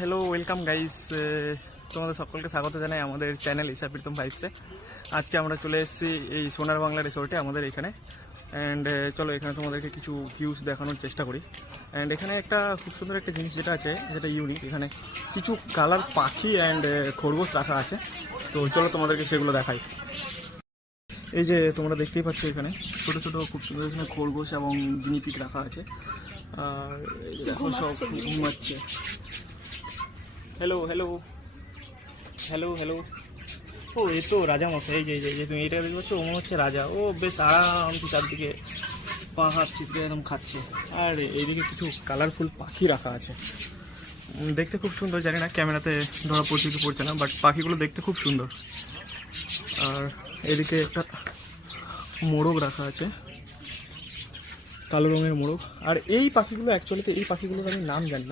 Hello welcome guys, তোমাদের সকলকে স্বাগত জানাই আমাদের চ্যানেল ঈশা প্রীতম ভাইবসে। আজকে আমরা চলে এসেছি এই সোনার বাংলা রিসোর্টে আমাদের এখানে। অ্যান্ড চলো এখানে তোমাদেরকে কিছু ভিউজ দেখানোর চেষ্টা করি। অ্যান্ড এখানে একটা খুব সুন্দর একটা জিনিস যেটা আছে, যেটা ইউনিক, এখানে কিছু কালার পাখি অ্যান্ড খরগোশ রাখা আছে। তো চলো তোমাদেরকে সেগুলো দেখাই। এই যে তোমরা দেখতেই পাচ্ছ এখানে ছোটো ছোটো খুব সুন্দর এখানে খরগোশ এবং গিনিপিগ রাখা আছে। আর এই যে দেখো সব ঘুমাচ্ছে। Hello hello hello hello. ও এ তো রাজা মশাই, এই যে যে তুমি এটা দেখতে পাচ্ছ, ও মনে হচ্ছে রাজা। ও বেশ আরামসে চারদিকে পাহাড় চিত্রে একদম খাচ্ছে। আর এইদিকে কিছু কালারফুল পাখি রাখা আছে, দেখতে খুব সুন্দর। জানি না ক্যামেরাতে ধরা পড়ছে কি পড়ছে না, বাট পাখিগুলো দেখতে খুব সুন্দর। আর এদিকে একটা মোরগ রাখা আছে, কালো রঙের মোরগ। আর এই পাখিগুলো অ্যাকচুয়ালিতে এই পাখিগুলোর আমি নাম জানি না।